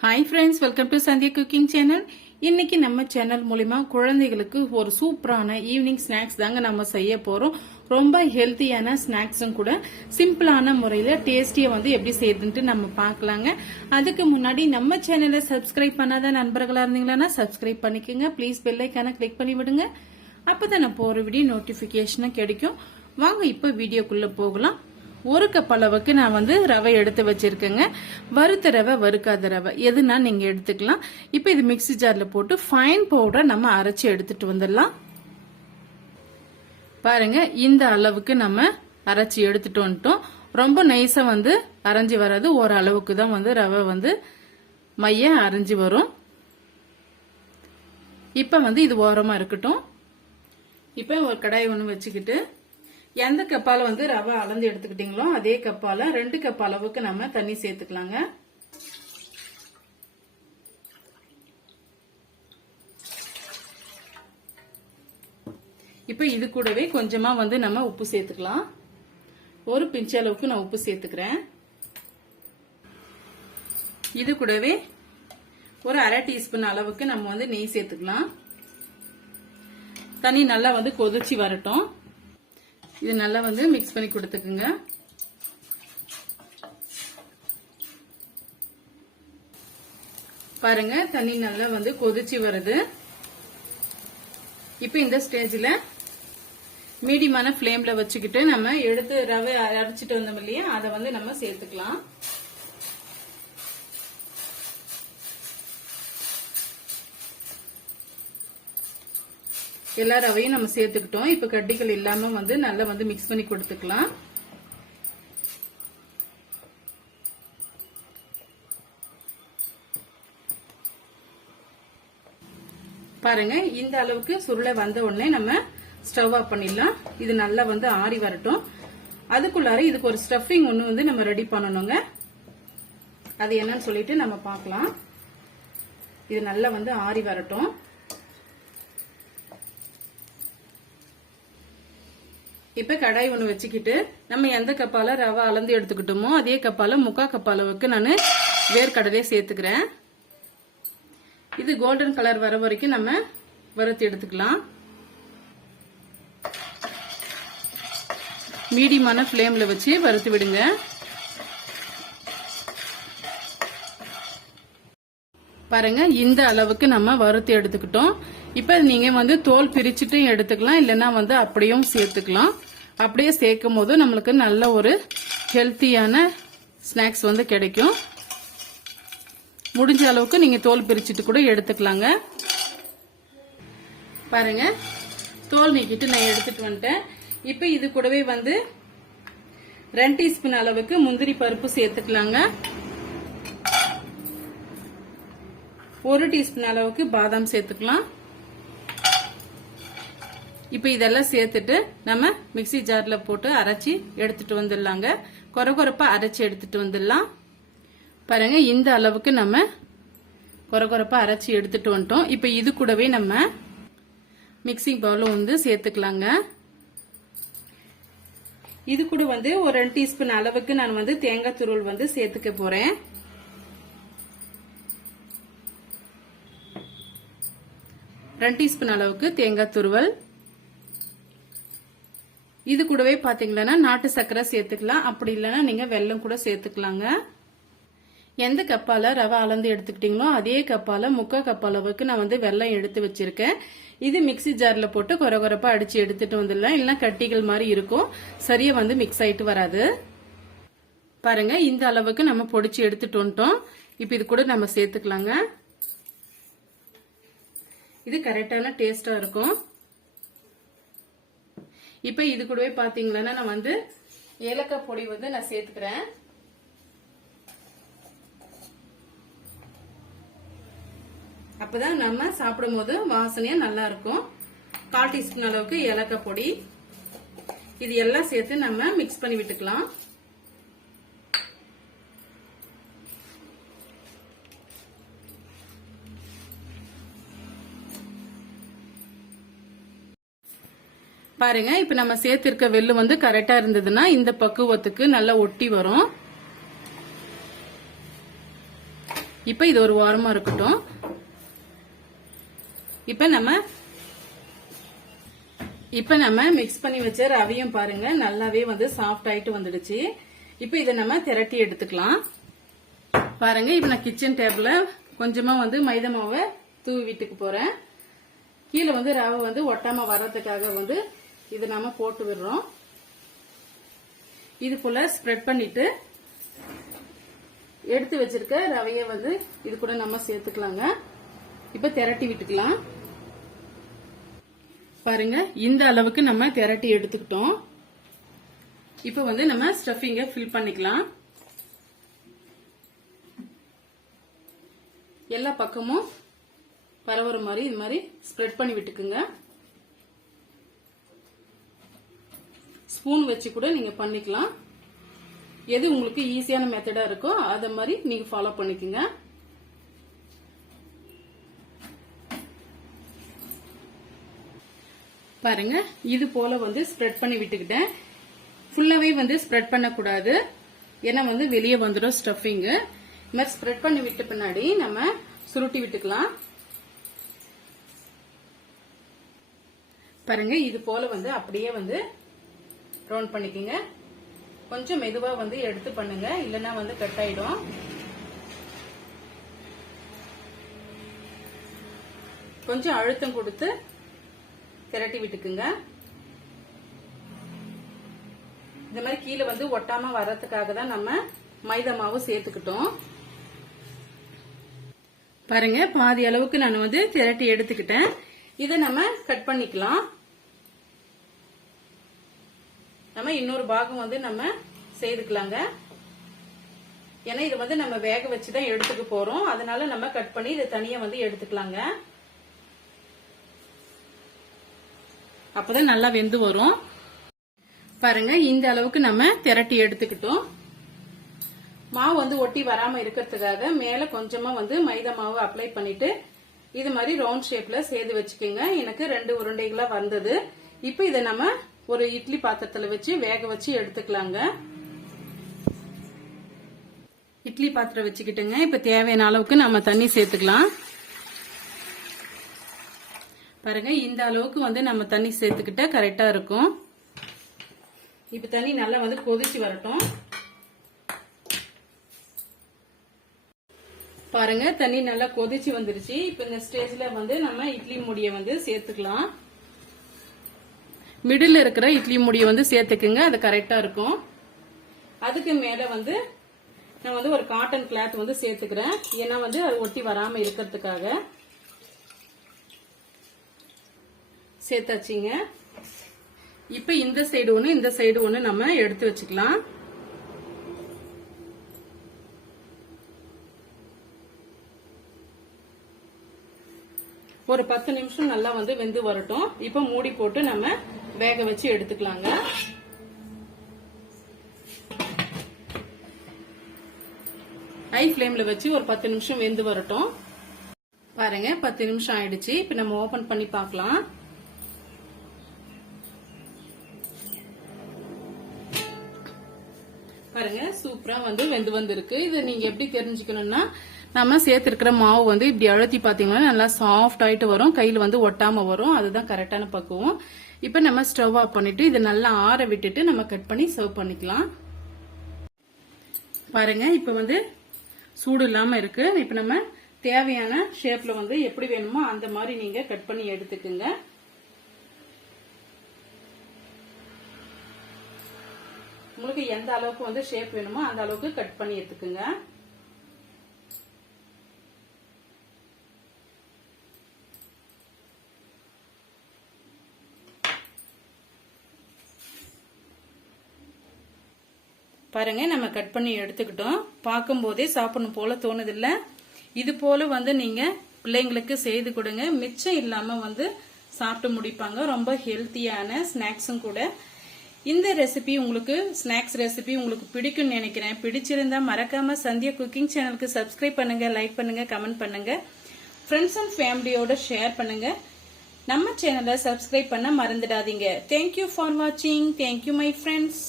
Hi friends welcome to Sandhya cooking channel இன்னைக்கு நம்ம channel மூலிமா குழந்தைகளுக்கு ஒரு சூப்பரான ஈவினிங் ஸ்நாக்ஸ் தாங்க நம்ம செய்ய போறோம். ரொம்ப ஹெல்த்தியான ஸ்நாக்ஸும் கூட சிம்பிளான முறையில டேஸ்டியை வந்து எப்படி செய்யுதுன்ட்டு நம்ம பார்க்கலாங்க. அதுக்கு முன்னாடி நம்ம சேனலை சப்ஸ்கிரைப் பண்ணாத நண்பர்களா இருந்தீங்களான்னா சப்ஸ்கிரைப் பண்ணிக்கோங்க. ப்ளீஸ் பெல்லைக்கான கிளிக் பண்ணி விடுங்க. அப்பதான் நான் போற வீடியோ நோட்டிபிகேஷனும் கிடைக்கும். வாங்க இப்போ வீடியோக்குள்ள போகலாம். ஒரு கப் அளவுக்கு நான் வந்து ரவை எடுத்து வச்சிருக்கேங்க. வறுத்த ரவை வறுக்காத ரவை. எதுனா நீங்க எடுத்துக்கலாம். இப்போ இது மிக்ஸி ஜார்ல போட்டு ஃபைன் பவுடரை நம்ம அரைச்சி எடுத்துட்டு வந்துடலாம். பாருங்க இந்த அளவுக்கு நம்ம அரைச்சி எடுத்துட்டு வந்துட்டோம். ரொம்ப நைஸா வந்து அரைஞ்சி வராது. ஒரு அளவுக்கு தான் வந்து ரவை வந்து மைய அரைஞ்சி வரும். இப்போ வந்து இது ஓரமா இருக்கட்டும். இப்போ ஒரு கடாய் ஒன்று வச்சுக்கிட்டு எந்த கப்பால வந்து ரவை அளந்து எடுத்துக்கிட்டீங்களோ அதே கப்பால ரெண்டு கப் அளவுக்கு நம்ம தண்ணி சேர்த்துக்கலாங்க. இப்போ இது கூடவே கொஞ்சமா வந்து நம்ம உப்பு சேர்த்துக்கலாம். ஒரு பிஞ்ச அளவுக்கு நான் உப்பு சேர்த்துக்கிறேன். இது கூடவே ஒரு அரை டீஸ்பூன் அளவுக்கு நம்ம வந்து நெய் சேர்த்துக்கலாம். தண்ணி நல்லா வந்து கொதிச்சு வரட்டும். இது நல்லா வந்து மிக்ஸ் பண்ணி கொடுத்துக்குங்க. பாருங்க தண்ணி நல்லா வந்து கொதிச்சு வருது. இப்போ இந்த ஸ்டேஜ்ல மீடியமான ஃப்ளேமில் வச்சுக்கிட்டு நம்ம எடுத்து ரவை அரைச்சிட்டு வந்தோம் இல்லையா அதை வந்து நம்ம சேர்த்துக்கலாம். எல்லா ரவையும் நம்ம சேர்த்துக்கிட்டோம். இப்ப கட்டிகள் இல்லாம வந்து நல்லா வந்து மிக்ஸ் பண்ணி கொடுத்துக்கலாம். பாருங்க இந்த அளவுக்கு சுருளை வந்த உடனே நம்ம ஸ்டவ் ஆஃப் பண்ணிடலாம். இது நல்லா வந்து ஆறி வரட்டும். அதுக்குள்ளார இதுக்கு ஒரு ஸ்டஃபிங் ஒன்று வந்து நம்ம ரெடி பண்ணணுங்க. அது என்னன்னு சொல்லிட்டு நம்ம பார்க்கலாம். இது நல்லா வந்து ஆறி வரட்டும். இப்ப கடாய் ஒண்ணு வச்சுக்கிட்டு நம்ம எந்த கப்பால ரவை அளந்து எடுத்துக்கிட்டோமோ அதே கப்பால முக்கா கப்பாலவுக்கு அளவுக்கு நான் வேர்க்கடலையே சேர்த்துக்கிறேன். இது கோல்டன் கலர் வர வரைக்கும் நம்ம வறுத்து எடுத்துக்கலாம். மீடியமான ஃப்ளேமில் வச்சு வறுத்து விடுங்க. பாருங்க இந்த அளவுக்கு நம்ம வறுத்து எடுத்துக்கிட்டோம். இப்ப நீங்க வந்து தோல் பிரிச்சுட்டும் எடுத்துக்கலாம் இல்லைன்னா வந்து அப்படியும் சேர்த்துக்கலாம். அப்படியே சேர்க்கும் போது நம்மளுக்கு நல்ல ஒரு ஹெல்த்தியான ஸ்நாக்ஸ் வந்து கிடைக்கும். முடிஞ்ச அளவுக்கு நீங்க தோல் பிரிச்சுட்டு கூட எடுத்துக்கலாங்க. பாருங்க தோல் நீக்கிட்டு நான் எடுத்துட்டு வந்துட்டேன். இப்ப இது கூடவே வந்து ரெண்டு டீஸ்பூன் அளவுக்கு முந்திரி பருப்பு சேர்த்துக்கலாங்க. ஒரு டீஸ்பூன் அளவுக்கு பாதாம் சேர்த்துக்கலாம். இப்போ இதெல்லாம் சேர்த்துட்டு நம்ம மிக்சி ஜார்ல போட்டு அரைச்சி எடுத்துட்டு வந்துடலாங்க. குறை குறைப்பா அரைச்சி எடுத்துட்டு வந்துடலாம். பாருங்க இந்த அளவுக்கு நம்ம குறை குறைப்பா அரைச்சி எடுத்துட்டு வந்துட்டோம். இப்போ இது கூடவே நம்ம மிக்சிங் பவுலும் வந்து சேர்த்துக்கலாங்க. இது கூட வந்து ஒரு ரெண்டு டீஸ்பூன் அளவுக்கு நான் வந்து தேங்காய் துருள் வந்து சேர்த்துக்க போறேன். ரெண்டு டீஸ்பூன் அளவுக்கு தேங்காய் துருவல். இது கூடவே பாத்தீங்கன்னா நாட்டு சர்க்கரை சேர்த்துக்கலாம். அப்படி இல்லைன்னா நீங்க வெல்லம் கூட சேர்த்துக்கலாங்க. எந்த கப்பால ரவை அளந்து எடுத்துக்கிட்டீங்களோ அதே கப்பால முக்கா கப் அளவுக்கு நான் வந்து வெல்லம் எடுத்து வச்சிருக்கேன். இது மிக்சி ஜார்ல போட்டு குறை குறைப்பா அடிச்சு எடுத்துட்டு வந்துடலாம். இல்லைன்னா கட்டிகள் மாதிரி இருக்கும். சரியா வந்து மிக்ஸ் ஆயிட்டு வராது. பாருங்க இந்த அளவுக்கு நம்ம பொடிச்சு எடுத்துட்டு வந்துட்டோம். இப்ப இது கூட நம்ம சேர்த்துக்கலாங்க. இது கரெக்டான டேஸ்டா இருக்கும். இப்ப இது கூடவே பாத்தீங்களா நான் வந்து ஏலக்காய் பொடி வந்து நான் சேர்த்துக்கிறேன். அப்பதான் நம்ம சாப்பிடும் போது வாசனையா நல்லா இருக்கும். கால் டீஸ்பூன் அளவுக்கு ஏலக்காய் பொடி. இது எல்லாம் சேர்த்து நம்ம மிக்ஸ் பண்ணி விட்டுக்கலாம். பாருங்க இப்ப நம்ம சேர்த்திருக்க வெள்ளு வந்து கரெக்டா இருந்ததுன்னா இந்த பக்குவத்துக்கு நல்லா ஒட்டி வரும். இப்போ இது ஒரு ஓரமா இருக்கட்டும். இப்போ நம்ம இப்போ நம்ம மிக்ஸ் பண்ணி வச்ச ரவையும் பாருங்க நல்லாவே வந்து சாஃப்ட் ஆயிட்டு வந்துடுச்சு. இப்போ இதை நம்ம திரட்டி எடுத்துக்கலாம். பாருங்க இப்போ நான் கிச்சன் டேபிள்ல கொஞ்சமா வந்து மைதா மாவை தூவி வீட்டுக்கு போறேன். கீழே வந்து ரவை வந்து ஒட்டாம வர்றதுக்காக வந்து இதை நம்ம போட்டு விடுறோம். இது போல ஸ்ப்ரெட் பண்ணிட்டு எடுத்து வச்சிருக்க ரவைய வந்து இது கூட நம்ம சேர்த்துக்கலாங்க. இப்ப திரட்டி விட்டுக்கலாம். பாருங்க இந்த அளவுக்கு நம்ம திரட்டி எடுத்துக்கிட்டோம். இப்ப வந்து நம்ம ஸ்டஃபிங்க ஃபில் பண்ணிக்கலாம். எல்லா பக்கமும் பரவுற மாதிரி இது மாதிரி ஸ்ப்ரெட் பண்ணி விட்டுக்குங்க. ஸ்பூன் வச்சு கூட நீங்க பண்ணிக்கலாம். எது உங்களுக்கு ஈஸியான மெத்தடா இருக்கோ அத மாதிரி நீங்க ஃபாலோ பண்ணிக்கோங்க. பாருங்க இது போல வந்து ஸ்ப்ரெட் பண்ணி விட்டுக்கிட்டேன். ஃபுல்லாவே வந்து ஸ்ப்ரெட் பண்ணக்கூடாது. ஏன்னா வந்து வெளியே வந்துடும் ஸ்டஃபிங்கு இது மாதிரி ஸ்ப்ரெட் பண்ணி விட்ட பின்னாடி நம்ம சுருட்டி விட்டுக்கலாம். பாருங்க இது போல வந்து அப்படியே வந்து ரவுண்ட் பண்ணிக்கோங்க. கொஞ்சம் மெதுவா வந்து எடுத்து பண்ணுங்க. இல்லைன்னா வந்து கட் ஆயிடும். கொஞ்சம் அழுத்தம் கொடுத்து திரட்டி விட்டுக்குங்க. இந்த மாதிரி கீழே வந்து ஒட்டாம வர்றதுக்காக தான் நம்ம மைதா மாவு சேர்த்துக்கிட்டோம். பாருங்க பாதி அளவுக்கு நான் வந்து திரட்டி எடுத்துக்கிட்டேன். இதை நம்ம கட் பண்ணிக்கலாம். நம்ம இன்னொரு பாகம் வந்து நம்ம செய்துக்கலாங்க. ஏன்னா இது வந்து நம்ம வேக வச்சு தான் எடுத்துக்க போறோம். அதனால நம்ம கட் பண்ணி இதை தனியா வந்து எடுத்துக்கலாங்க. அப்பதான் நல்லா வெந்து வரும். பாருங்க இந்த அளவுக்கு நம்ம திரட்டி எடுத்துக்கிட்டோம். மாவு வந்து ஒட்டி வராம இருக்கிறதுக்காக மேல கொஞ்சமா வந்து மைதா மாவு அப்ளை பண்ணிட்டு இது மாதிரி ரவுண்ட் ஷேப்ல சேர்த்து வச்சுக்கோங்க. எனக்கு ரெண்டு உருண்டைகளா வந்தது. இப்போ இதை நம்ம ஒரு இட்லி பாத்திரத்துல வச்சு வேக வச்சு எடுத்துக்கலாங்க. இட்லி பாத்திரம் வச்சுக்கிட்டுங்க. இப்ப தேவையான அளவுக்கு நம்ம தண்ணி சேர்த்துக்கலாம். பாருங்க இந்த அளவுக்கு வந்து நம்ம தண்ணி சேர்த்துக்கிட்டா கரெக்டா இருக்கும். இப்ப தண்ணி நல்லா வந்து கொதிச்சு வரட்டும். பாருங்க தண்ணி நல்லா கொதிச்சு வந்துருச்சு. இப்ப இந்த ஸ்டேஜ்ல வந்து நம்ம இட்லி முடிய வந்து சேர்த்துக்கலாம். மிடில் இருக்கிற இட்லி முடியை வந்து சேர்த்துக்குங்க அது கரெக்டா இருக்கும். அதுக்கு மேல வந்து நான் வந்து ஒரு காட்டன் கிளாத் வந்து சேர்த்துக்கிறேன். ஏன்னா வந்து அது ஒட்டி வராம இருக்கிறதுக்காக. சேர்த்தாச்சிங்க. இப்ப இந்த சைடு ஒண்ணு இந்த சைடு ஒண்ணு நம்ம எடுத்து வச்சுக்கலாம். ஒரு பத்து நிமிஷம் நல்லா வந்து வெந்து வரட்டும். இப்ப மூடி போட்டு நம்ம வேக வச்சு எடுத்துக்கலாங்க. ஹை ஃப்ளேம்ல வச்சு ஒரு பத்து நிமிஷம் வெந்து வரட்டும். பாருங்க பத்து நிமிஷம் ஆயிடுச்சு. இப்ப நம்ம ஓபன் பண்ணி பார்க்கலாம். பாருங்க சூப்பரா வந்து வெந்து வந்திருக்கு. இது நீங்க எப்படி தெரிஞ்சுக்கணும்னா நம்ம சேர்த்திருக்கிற மாவு வந்து இப்படி அழுத்தி பாத்தீங்கன்னா நல்லா சாஃப்ட் ஆயிட்டு வரும். கையில வந்து ஒட்டாம வரும். அதுதான் கரெக்டான பக்குவம். இப்போ நம்ம ஸ்டவ் ஆஃப் பண்ணிட்டு இதை நல்லா ஆற விட்டுட்டு நம்ம கட் பண்ணி சர்வ் பண்ணிக்கலாம். பாருங்க இப்போ வந்து சூடு இல்லாம இருக்கு. இப்போ நம்ம தேவையான ஷேப்ல வந்து எப்படி வேணுமோ அந்த மாதிரி நீங்க கட் பண்ணி எடுத்துக்குங்க. உங்களுக்கு எந்த அளவுக்கு வந்து ஷேப் வேணுமோ அந்த அளவுக்கு கட் பண்ணி எடுத்துக்கோங்க. பாருங்க நம்ம கட் பண்ணி எடுத்துக்கிட்டோம். பார்க்கும்போதே சாப்பிடணும் போல தோணுதில்ல. இது போல வந்து நீங்க பிள்ளைங்களுக்கு செய்து கொடுங்க. மிச்சம் இல்லாம வந்து சாப்பிட்டு முடிப்பாங்க. ரொம்ப ஹெல்த்தியான ஸ்நாக்ஸும் கூட. இந்த ரெசிபி உங்களுக்கு ஸ்நாக்ஸ் ரெசிபி உங்களுக்கு பிடிக்கும்னு நினைக்கிறேன். பிடிச்சிருந்தா மறக்காம சந்தியா குக்கிங் சேனலுக்கு சப்ஸ்கிரைப் பண்ணுங்க லைக் பண்ணுங்க கமெண்ட் பண்ணுங்க. ஃப்ரெண்ட்ஸ் அண்ட் ஃபேமிலியோட ஷேர் பண்ணுங்க. நம்ம சேனலை சப்ஸ்கிரைப் பண்ண மறந்துடாதீங்க. தேங்க்யூ ஃபார் வாட்சிங் தேங்க்யூ மை ஃப்ரெண்ட்ஸ்